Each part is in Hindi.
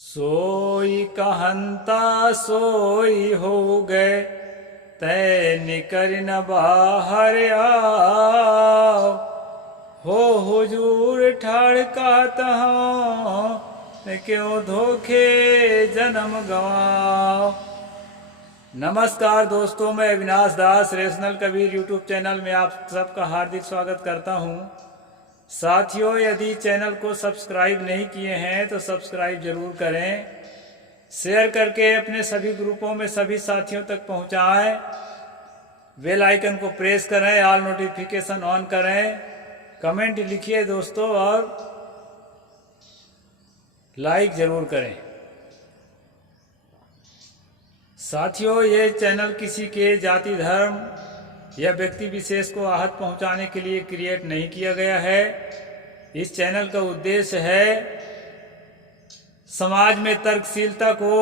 सोई कहंता सोई हो गए, तै निकर न बाहर आओ। हो हुजूर ठाड़ कहत हूँ, क्यों धोखे जन्म गवाओ। नमस्कार दोस्तों, मैं अविनाश दास रेशनल कबीर यूट्यूब चैनल में आप सबका हार्दिक स्वागत करता हूँ। साथियों, यदि चैनल को सब्सक्राइब नहीं किए हैं तो सब्सक्राइब जरूर करें, शेयर करके अपने सभी ग्रुपों में सभी साथियों तक पहुँचाएं, बेल आइकन को प्रेस करें, ऑल नोटिफिकेशन ऑन करें, कमेंट लिखिए दोस्तों और लाइक जरूर करें। साथियों, ये चैनल किसी के जाति धर्म या व्यक्ति विशेष को आहत पहुंचाने के लिए क्रिएट नहीं किया गया है। इस चैनल का उद्देश्य है समाज में तर्कशीलता को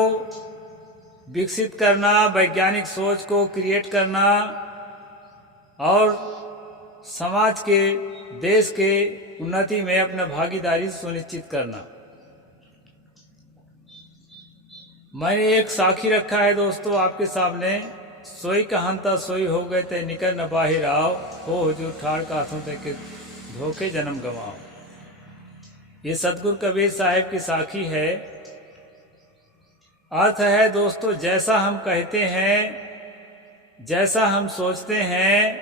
विकसित करना, वैज्ञानिक सोच को क्रिएट करना और समाज के, देश के उन्नति में अपना भागीदारी सुनिश्चित करना। मैंने एक साखी रखा है दोस्तों आपके सामने। सोई कहंता सोई हो गए, ते निकल न बाहिर आओ। हो हुजूर ठाड़ काथों ते के धोखे जन्म गवाओ। ये सतगुरु कबीर साहिब की साखी है। अर्थ है दोस्तों, जैसा हम कहते हैं, जैसा हम सोचते हैं,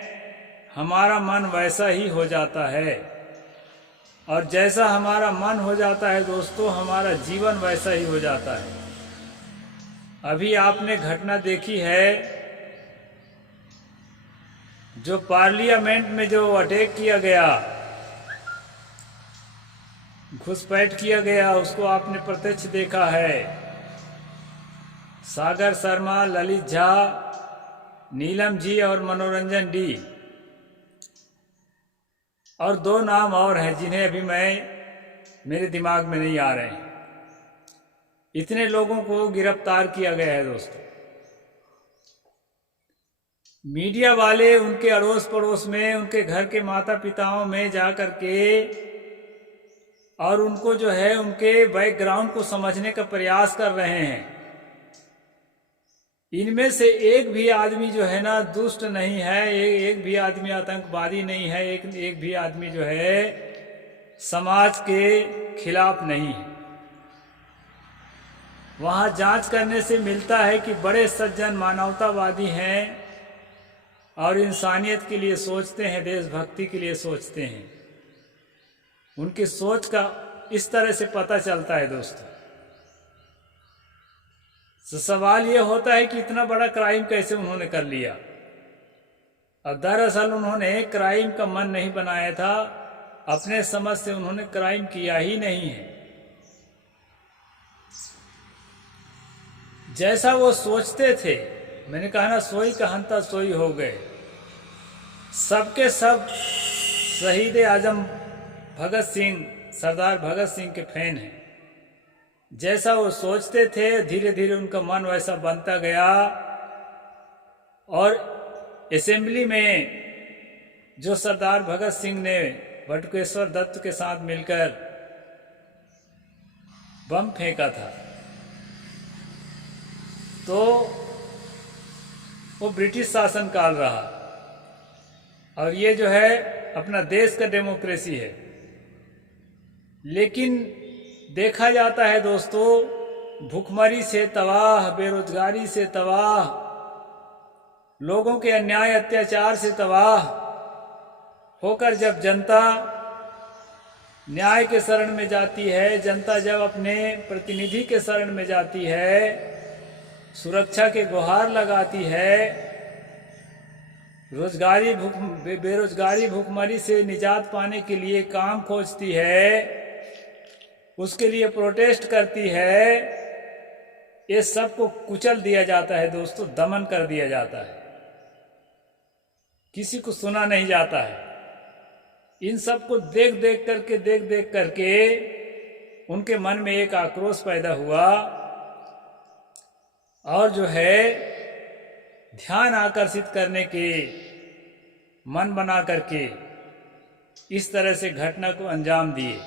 हमारा मन वैसा ही हो जाता है। और जैसा हमारा मन हो जाता है दोस्तों, हमारा जीवन वैसा ही हो जाता है। अभी आपने घटना देखी है, जो पार्लियामेंट में जो अटैक किया गया, घुसपैठ किया गया, उसको आपने प्रत्यक्ष देखा है। सागर शर्मा, ललित झा, नीलम जी और मनोरंजन डी, और दो नाम और हैं जिन्हें अभी मेरे दिमाग में नहीं आ रहे हैं। इतने लोगों को गिरफ्तार किया गया है दोस्तों। मीडिया वाले उनके अड़ोस पड़ोस में, उनके घर के माता पिताओं में जा कर के और उनको जो है उनके बैकग्राउंड को समझने का प्रयास कर रहे हैं। इनमें से एक भी आदमी जो है ना दुष्ट नहीं है, एक भी आदमी आतंकवादी नहीं है, एक भी आदमी जो है समाज के खिलाफ नहीं है। वहाँ जांच करने से मिलता है कि बड़े सज्जन मानवतावादी हैं और इंसानियत के लिए सोचते हैं, देशभक्ति के लिए सोचते हैं। उनकी सोच का इस तरह से पता चलता है दोस्तों। तो सवाल ये होता है कि इतना बड़ा क्राइम कैसे उन्होंने कर लिया। और दरअसल उन्होंने क्राइम का मन नहीं बनाया था, अपने समझ से उन्होंने क्राइम किया ही नहीं है। जैसा वो सोचते थे, मैंने कहा ना, सोई कहंता सोई हो गए। सबके सब शहीद आजम भगत सिंह, सरदार भगत सिंह के फैन हैं। जैसा वो सोचते थे, धीरे धीरे उनका मन वैसा बनता गया। और असेंबली में जो सरदार भगत सिंह ने बटुकेश्वर दत्त के साथ मिलकर बम फेंका था, तो वो ब्रिटिश शासन काल रहा। और ये जो है अपना देश का डेमोक्रेसी है। लेकिन देखा जाता है दोस्तों, भूखमरी से तबाह, बेरोजगारी से तबाह, लोगों के अन्याय अत्याचार से तबाह होकर जब जनता न्याय के शरण में जाती है, जनता जब अपने प्रतिनिधि के शरण में जाती है, सुरक्षा के गुहार लगाती है, बेरोजगारी भूखमरी से निजात पाने के लिए काम खोजती है, उसके लिए प्रोटेस्ट करती है, ये सबको कुचल दिया जाता है दोस्तों, दमन कर दिया जाता है। किसी को सुना नहीं जाता है। इन सबको देख देख करके उनके मन में एक आक्रोश पैदा हुआ और जो है ध्यान आकर्षित करने के मन बना करके इस तरह से घटना को अंजाम दिए।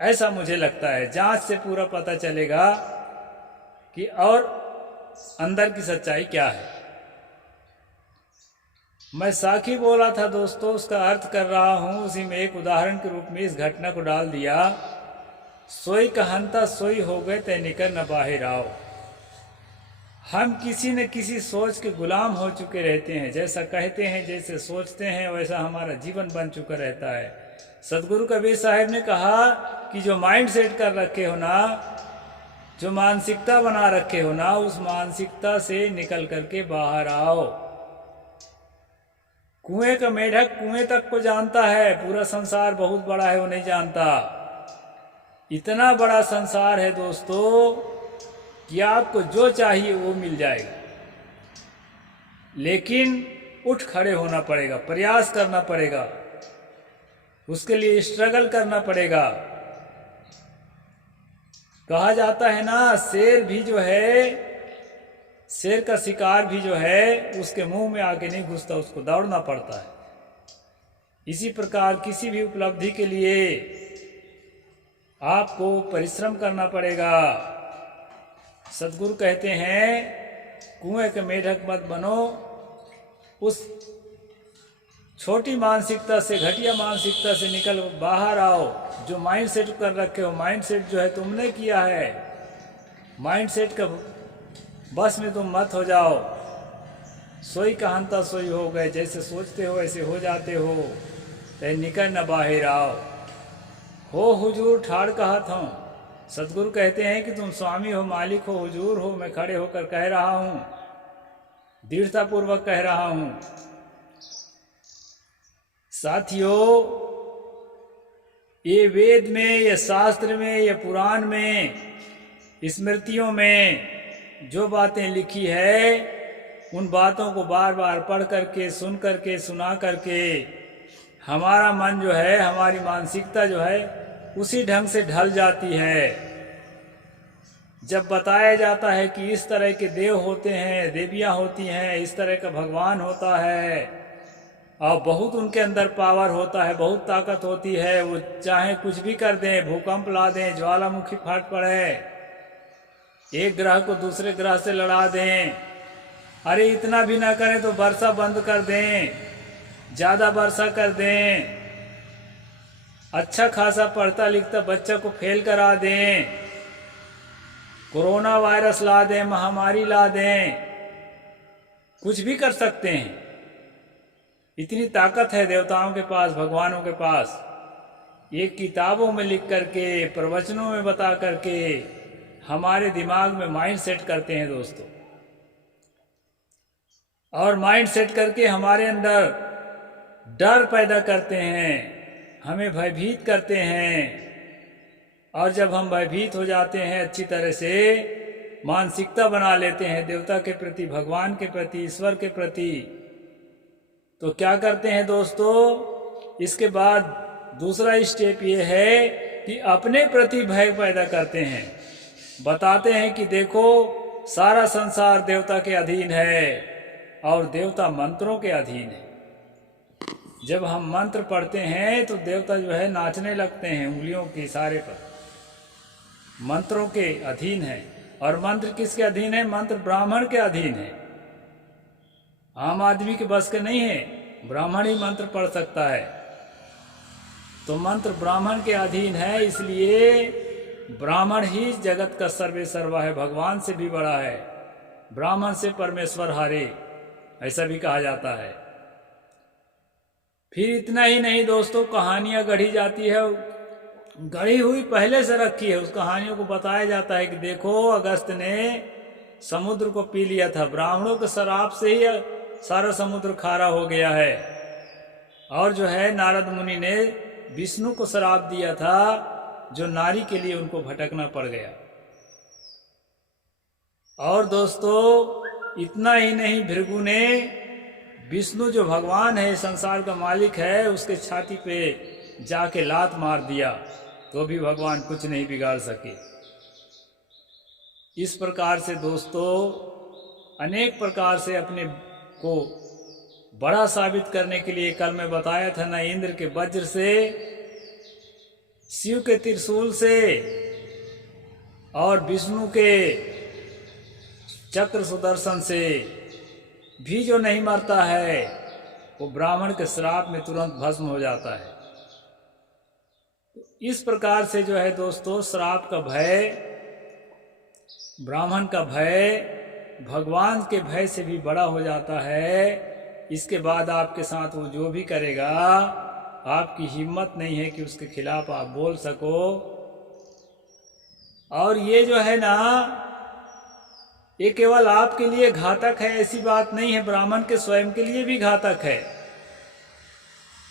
ऐसा मुझे लगता है। जांच से पूरा पता चलेगा कि और अंदर की सच्चाई क्या है। मैं साखी बोला था दोस्तों, उसका अर्थ कर रहा हूं, उसी में एक उदाहरण के रूप में इस घटना को डाल दिया। सोई कहंता सोई हो गए तय निकर न बाहिर आओ। हम किसी न किसी सोच के गुलाम हो चुके रहते हैं। जैसा कहते हैं, जैसे सोचते हैं, वैसा हमारा जीवन बन चुका रहता है। सदगुरु कबीर साहब ने कहा कि जो माइंड सेट कर रखे हो ना, जो मानसिकता बना रखे हो ना, उस मानसिकता से निकल करके बाहर आओ। कुएं का मेढक कुएं तक को जानता है, पूरा संसार बहुत बड़ा है वो नहीं जानता। इतना बड़ा संसार है दोस्तों कि आपको जो चाहिए वो मिल जाएगा, लेकिन उठ खड़े होना पड़ेगा, प्रयास करना पड़ेगा, उसके लिए स्ट्रगल करना पड़ेगा। कहा जाता है ना, शेर भी जो है, शेर का शिकार भी जो है उसके मुंह में आके नहीं घुसता, उसको दौड़ना पड़ता है। इसी प्रकार किसी भी उपलब्धि के लिए आपको परिश्रम करना पड़ेगा। सदगुरु कहते हैं कुएं के मेढक मत बनो, उस छोटी मानसिकता से, घटिया मानसिकता से निकल बाहर आओ। जो माइंड सेट कर रखे हो, माइंड सेट जो है तुमने किया है, माइंड सेट का बस में तुम मत हो जाओ। सोई कहंता सोई हो गए, जैसे सोचते हो वैसे हो जाते हो, ते निकल न बाहर आओ। हो हुजूर ठाड़ कहत हूँ। सदगुरु कहते हैं कि तुम स्वामी हो, मालिक हो, हुजूर हो। मैं खड़े होकर कह रहा हूँ, दृढ़तापूर्वक कह रहा हूँ। साथियों, ये वेद में, ये शास्त्र में, ये पुराण में, स्मृतियों में जो बातें लिखी है, उन बातों को बार बार पढ़ करके, सुन करके, सुना करके हमारा मन जो है, हमारी मानसिकता जो है उसी ढंग से ढल जाती है। जब बताया जाता है कि इस तरह के देव होते हैं, देवियां होती हैं, इस तरह का भगवान होता है और बहुत उनके अंदर पावर होता है, बहुत ताकत होती है, वो चाहे कुछ भी कर दें, भूकंप ला दें, ज्वालामुखी फाट पड़े, एक ग्रह को दूसरे ग्रह से लड़ा दें, अरे इतना भी ना करें तो वर्षा बंद कर दें, ज़्यादा वर्षा कर दें, अच्छा खासा पढ़ता लिखता बच्चा को फेल करा दें, कोरोना वायरस ला दें, महामारी ला दें, कुछ भी कर सकते हैं। इतनी ताकत है देवताओं के पास, भगवानों के पास। ये किताबों में लिख करके, प्रवचनों में बता करके हमारे दिमाग में माइंड सेट करते हैं दोस्तों, और माइंड सेट करके हमारे अंदर डर पैदा करते हैं, हमें भयभीत करते हैं। और जब हम भयभीत हो जाते हैं, अच्छी तरह से मानसिकता बना लेते हैं देवता के प्रति, भगवान के प्रति, ईश्वर के प्रति, तो क्या करते हैं दोस्तों, इसके बाद दूसरा स्टेप ये है कि अपने प्रति भय पैदा करते हैं। बताते हैं कि देखो सारा संसार देवता के अधीन है और देवता मंत्रों के अधीन है। जब हम मंत्र पढ़ते हैं तो देवता जो है नाचने लगते हैं उंगलियों के इशारे पर, मंत्रों के अधीन है। और मंत्र किसके अधीन है? मंत्र ब्राह्मण के अधीन है, आम आदमी के बस के नहीं है, ब्राह्मण ही मंत्र पढ़ सकता है। तो मंत्र ब्राह्मण के अधीन है, इसलिए ब्राह्मण ही जगत का सर्वे सर्वा है, भगवान से भी बड़ा है, ब्राह्मण से परमेश्वर हारे, ऐसा भी कहा जाता है। फिर इतना ही नहीं दोस्तों, कहानियां गढ़ी जाती है, गढ़ी हुई पहले से रखी है, उस कहानियों को बताया जाता है कि देखो अगस्त ने समुद्र को पी लिया था, ब्राह्मणों के शराब से ही सारा समुद्र खारा हो गया है। और जो है नारद मुनि ने विष्णु को शराब दिया था, जो नारी के लिए उनको भटकना पड़ गया। और दोस्तों इतना ही नहीं, भृगु ने विष्णु जो भगवान है, संसार का मालिक है, उसके छाती पे जाके लात मार दिया, तो भी भगवान कुछ नहीं बिगाड़ सके। इस प्रकार से दोस्तों अनेक प्रकार से अपने को बड़ा साबित करने के लिए, कल मैं बताया था ना, इंद्र के वज्र से शिव के त्रिशूल से और विष्णु के चक्र सुदर्शन से भी जो नहीं मरता है वो ब्राह्मण के श्राप में तुरंत भस्म हो जाता है। इस प्रकार से जो है दोस्तों, श्राप का भय, ब्राह्मण का भय भगवान के भय से भी बड़ा हो जाता है। इसके बाद आपके साथ वो जो भी करेगा, आपकी हिम्मत नहीं है कि उसके खिलाफ आप बोल सको। और ये जो है ना, ये केवल आपके लिए घातक है ऐसी बात नहीं है, ब्राह्मण के स्वयं के लिए भी घातक है।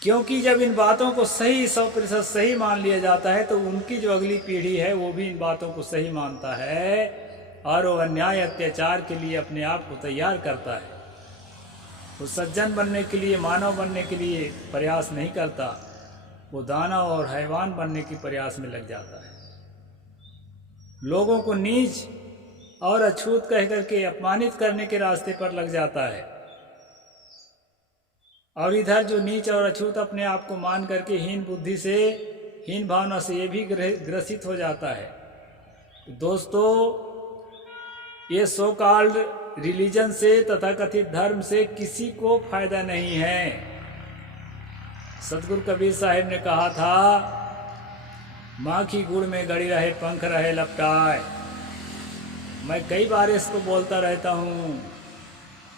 क्योंकि जब इन बातों को सही 100% सही मान लिया जाता है तो उनकी जो अगली पीढ़ी है वो भी इन बातों को सही मानता है और वो अन्याय अत्याचार के लिए अपने आप को तैयार करता है। वो सज्जन बनने के लिए, मानव बनने के लिए प्रयास नहीं करता, वो दानव और हैवान बनने की प्रयास में लग जाता है। लोगों को नीच और अछूत कह करके अपमानित करने के रास्ते पर लग जाता है। और इधर जो नीच और अछूत अपने आप को मान करके हीन बुद्धि से, हीन भावना से ये भी ग्रसित हो जाता है। दोस्तों, ये सो कॉल्ड रिलीजन से, तथाकथित धर्म से किसी को फायदा नहीं है। सतगुरु कबीर साहिब ने कहा था, माखी गुड़ में गड़ी रहे पंख रहे लपटाए। मैं कई बार इसको बोलता रहता हूँ,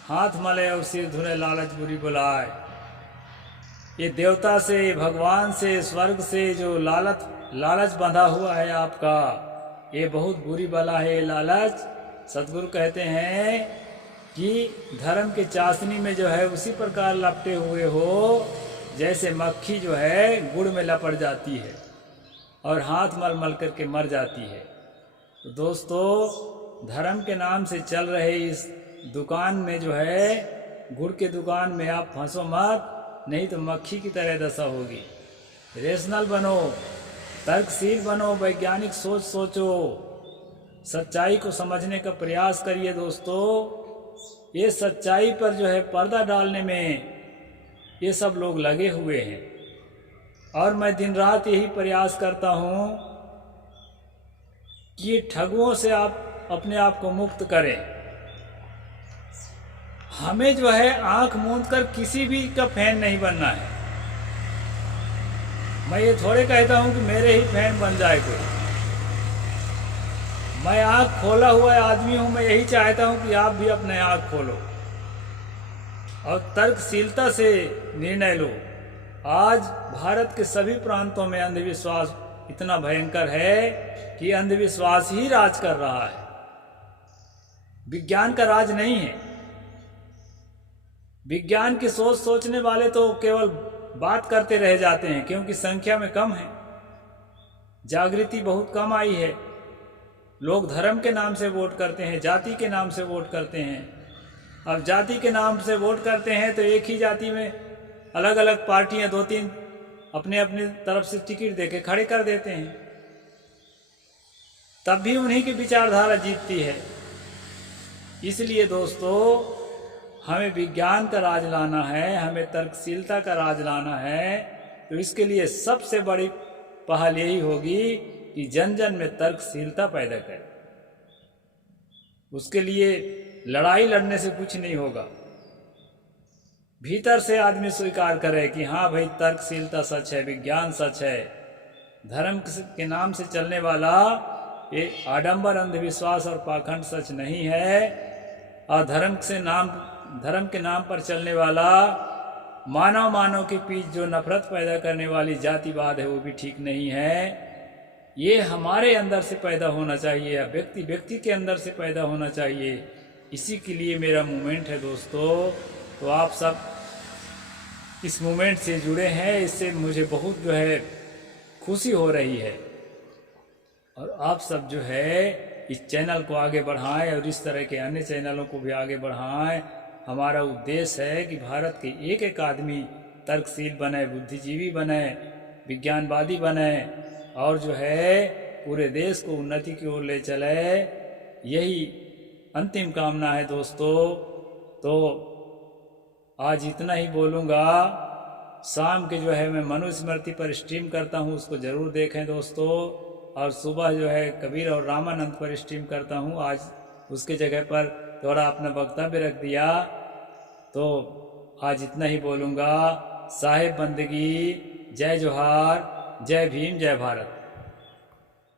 हाथ मले और सिर धुले लालच बुरी बुलाए। ये देवता से, भगवान से, स्वर्ग से जो लालच बंधा हुआ है आपका, ये बहुत बुरी बला है। ये लालच, सतगुरु कहते हैं कि धर्म के चाशनी में जो है उसी प्रकार लपटे हुए हो जैसे मक्खी जो है गुड़ में लपट जाती है और हाथ मल मल करके मर जाती है। तो दोस्तों, धर्म के नाम से चल रहे इस दुकान में जो है, गुड़ के दुकान में आप फंसो मत, नहीं तो मक्खी की तरह दशा होगी। रेशनल बनो, तर्कशील बनो, वैज्ञानिक सोच सोचो, सच्चाई को समझने का प्रयास करिए। दोस्तों, ये सच्चाई पर जो है पर्दा डालने में ये सब लोग लगे हुए हैं और मैं दिन रात यही प्रयास करता हूँ कि ये ठगुओं से आप अपने आप को मुक्त करें। हमें जो है आंख मूंद कर किसी भी का फैन नहीं बनना है। मैं ये थोड़े कहता हूं कि मेरे ही फैन बन जाए कोई। मैं आंख खोला हुआ आदमी हूं, मैं यही चाहता हूं कि आप भी अपने आंख खोलो और तर्कशीलता से निर्णय लो। आज भारत के सभी प्रांतों में अंधविश्वास इतना भयंकर है कि अंधविश्वास ही राज कर रहा है, विज्ञान का राज नहीं है। विज्ञान की सोच सोचने वाले तो केवल बात करते रह जाते हैं, क्योंकि संख्या में कम है, जागृति बहुत कम आई है। लोग धर्म के नाम से वोट करते हैं, जाति के नाम से वोट करते हैं। अब जाति के नाम से वोट करते हैं तो एक ही जाति में अलग अलग पार्टियां 2-3 अपने अपने तरफ से टिकट देके खड़े कर देते हैं, तब भी उन्हीं की विचारधारा जीतती है। इसलिए दोस्तों, हमें विज्ञान का राज लाना है, हमें तर्कशीलता का राज लाना है। तो इसके लिए सबसे बड़ी पहल यही होगी कि जन जन में तर्कशीलता पैदा करें। उसके लिए लड़ाई लड़ने से कुछ नहीं होगा। भीतर से आदमी स्वीकार करे कि हाँ भाई, तर्कशीलता सच है, विज्ञान सच है। धर्म के नाम से चलने वाला ये आडंबर, अंधविश्वास और पाखंड सच नहीं है। और धर्म के नाम पर चलने वाला मानव के बीच जो नफरत पैदा करने वाली जातिवाद है वो भी ठीक नहीं है। ये हमारे अंदर से पैदा होना चाहिए या व्यक्ति के अंदर से पैदा होना चाहिए। इसी के लिए मेरा मूवमेंट है दोस्तों। तो आप सब इस मूवमेंट से जुड़े हैं, इससे मुझे बहुत जो है खुशी हो रही है। और आप सब जो है इस चैनल को आगे बढ़ाएं और इस तरह के अन्य चैनलों को भी आगे बढ़ाएं। हमारा उद्देश्य है कि भारत के एक एक आदमी तर्कशील बने, बुद्धिजीवी बने, विज्ञानवादी बने और जो है पूरे देश को उन्नति की ओर ले चले। यही अंतिम कामना है दोस्तों। तो आज इतना ही बोलूँगा। शाम के जो है मैं मनुस्मृति पर स्ट्रीम करता हूँ, उसको ज़रूर देखें दोस्तों। और सुबह जो है कबीर और रामानंद पर स्ट्रीम करता हूँ। आज उसके जगह पर थोड़ा अपना वक्तव्य रख दिया, तो आज इतना ही बोलूँगा। साहिब बंदगी, जय जोहार, जय भीम, जय भारत।